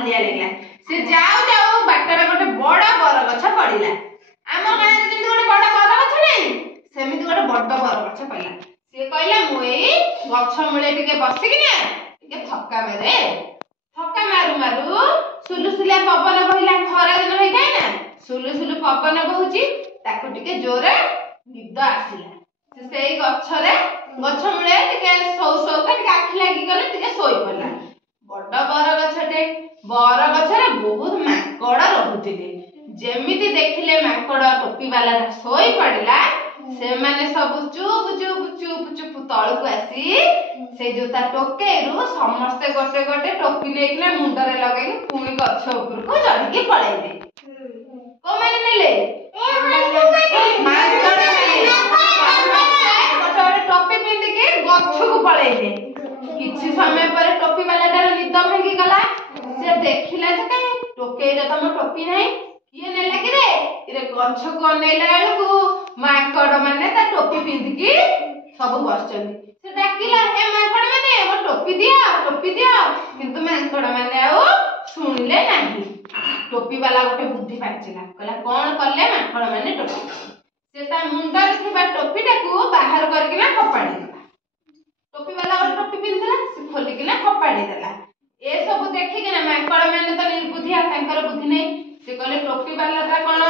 हालिया लगला से जाऊ जाऊ बाटर गोटे बड़ बर गछ पड़िला आम गाँव जमी गोटे बड़ बर गछ नहीं सेमती गोटे बड़ बर गछ पड़िला सी कहला मुई गछ मूले टिके बसिकिना टिके थक्का मारू मारू सुलुसुलिया पवन बहिला खरा दिन होइଥାଏ ना सुलुसुलु पवन बहुची ताको टिके जोरे निद आसिला से गछरे गछ मूले टिके सौ टिके आखि लागी गले टिके सोई पड़ला बड़ बर गछरे बहुत माकड़ रहुथिले जेमिति देखिले माकड़ टोपी वाला सोई पड़िला से माने सब चुप चुप चुप चुप तळକୁ आसी से जोता टोकेरु समस्ते गोटे गोटे टोपी लेकिना मुंडरे लगेई पुणी गछ उपरको चढ़ी पळैले को माने नेले माकड़ गोटे टोपी पिंदी के गछକୁ पळैले किछि समय पर टोपी वालाटार निद भांगी गला से देखिला जे काई टोकेरे तम टोपी नाही किए नेला कि रे गछ को अनेला बेलकु माकड़ माने ता टोपी पिंदी की सब बसचंदी से डाकिला ए माकड़ माने वो टोपी दिया किंतु माकड़ माने आउ सुनिले नाही टोपी वाला गोटे बुद्धि पाचिला कहला कोन करले माकड़ माने टोपी से ता मुंडर थिबा टोपीटा को बाहर करकिना खपाड़ी देला टोपी वाला और टोपी पिंधला से खोलिकिना खपाड़ी देला ए सब देखिकिना माकड़ माने तो निर्बुद्धिया तांकर बुद्धि नै से कहले टोपी वाला ता कोन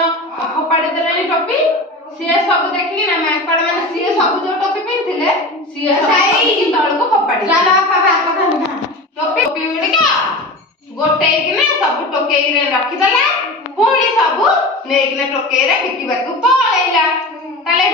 खपाड़ी देले टोपी सी सब देखिकिना माकड़ माने सी सब जो टोपी पिंधिले सी सब तळ को खपाड़ी चला बाबा टोपी उड़िका गोटे किना सब टोकेई रे रखि देला पुणी सब नेकिना टोकेई रे बिकिबा को पळैला ताले